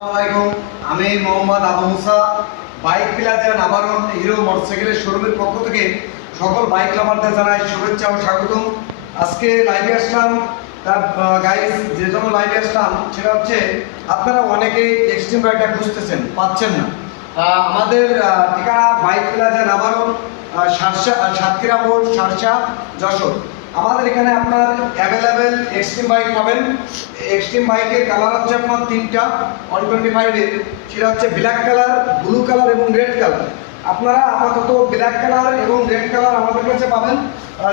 আসসালামাইকুম, আমি মোহাম্মদ আবু মুসা, bike plaza Navaron hero মোটরসাইকেলের শোরুমের পক্ষ থেকে সকল বাইক লাভারদের জানাই শুভেচ্ছা ও স্বাগতম। আজকে লাইভে আসলাম, তার গাইস যে জন্য লাইভে আসলাম সেটা হচ্ছে আপনারা অনেকেই এক্সট্রিম রাইডার খুঁজতেছেন, পাচ্ছেন না। আমাদের ঠিকানা বাইক প্লাজা নাভারন, সাতক্ষীরা মোড়, শার্শা, যশোর। আমাদের এখানে আপনার অ্যাভেলেবেল এক্সট্রিম বাইক পাবেন। এক্সট্রিম বাইকের কালার হচ্ছে আপনার তিনটা 125-এর, সেটা হচ্ছে ব্ল্যাক কালার, ব্লু কালার এবং রেড কালার। আপনারা আপাতত ব্ল্যাক কালার এবং রেড কালার আমাদের কাছে পাবেন।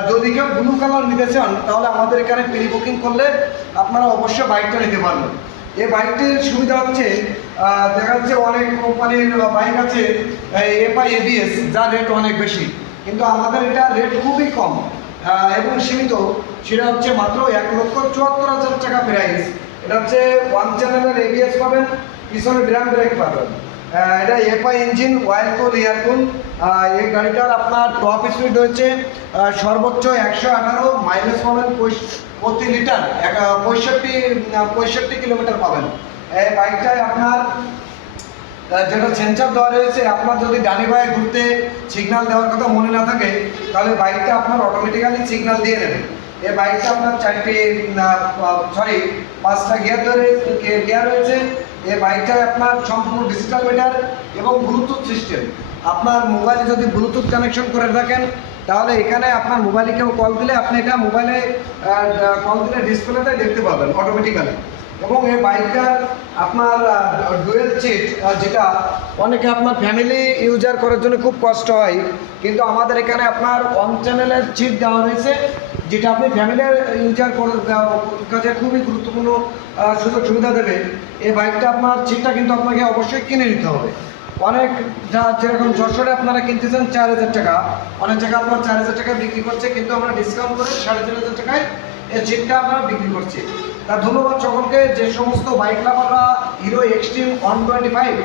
যদি কেউ ব্লু কালার নিতে চান তাহলে আমাদের এখানে প্রি বুকিং করলে আপনারা অবশ্যই বাইকটা নিতে পারবেন। এই বাইকটির সুবিধা হচ্ছে দেখা যাচ্ছে অনেক কোম্পানির বাইক আছে এফআই এবিএস, যার রেট অনেক বেশি, কিন্তু আমাদের এটা রেট খুবই কম এবং সীমিত। সেটা হচ্ছে মাত্র 1,74,000 টাকা প্রাইস। এটা হচ্ছে ওয়ান চ্যানেলের এবিএস পাবেন, পিছনে ড্রাম ব্রেক পাবেন। এটা এফআই ইঞ্জিন, ওয়াইল কুল, এয়ার কুল। এই গাড়িটার আপনার টপ স্পিড হচ্ছে সর্বোচ্চ 118, মাইলেজ পাবেন প্রতি লিটার 65 কিলোমিটার পাবেন। এই বাইকটায় আপনার যেটা সেন্সার দেওয়া রয়েছে, আপনার যদি ডানি বাঁয়ে ঘুরতে সিগন্যাল দেওয়ার কথা মনে না থাকে তাহলে বাইকটা আপনার অটোমেটিক্যালি সিগন্যাল দিয়ে নেবে। এই বাইকটা আপনার পাঁচটা গিয়ার রয়েছে। এই বাইকটায় আপনার সম্পূর্ণ ডিজিটাল মিটার এবং ব্লুটুথ সিস্টেম। আপনার মোবাইলে যদি ব্লুটুথ কানেকশন করে থাকেন তাহলে এখানে আপনার মোবাইলে কেউ কল দিলে আপনি এটা মোবাইলে কল দিলে ডিসপ্লেতে দেখতে পাবেন অটোমেটিক্যালি। এবং এই বাইকটার আপনার ডুয়েল সিট, যেটা অনেকে আপনার ফ্যামিলি ইউজার করার জন্য খুব কষ্ট হয়, কিন্তু আমাদের এখানে আপনার ওয়ান চ্যানেলের সিট দেওয়া রয়েছে, যেটা আপনি ফ্যামিলি ইউজার কাজে খুবই গুরুত্বপূর্ণ সুযোগ সুবিধা দেবে। এই বাইকটা আপনার সিটটা কিন্তু আপনাকে অবশ্যই কিনে নিতে হবে। অনেক যেরকম যশোরে আপনারা কিনতেছেন 4,000 টাকা, অনেক জায়গায় আপনার 4,000 টাকা বিক্রি করছে, কিন্তু আমরা ডিসকাউন্ট করে 3,500 টাকায় এই সিটটা আমরা বিক্রি করছি। তা ধন্যবাদ সকলকে। যে সমস্ত বাইক লাভাররা হিরো এক্সট্রিম 125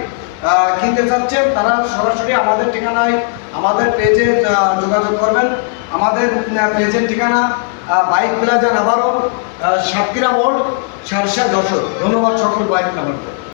কিনতে চাচ্ছেন তারা সরাসরি আমাদের ঠিকানায় আমাদের পেজে যোগাযোগ করবেন। আমাদের পেজের ঠিকানা বাইক প্লাজা নাভারন, সাতক্ষীরা মোড়, শার্শা, যশোর। ধন্যবাদ সকল বাইক লাভারদের।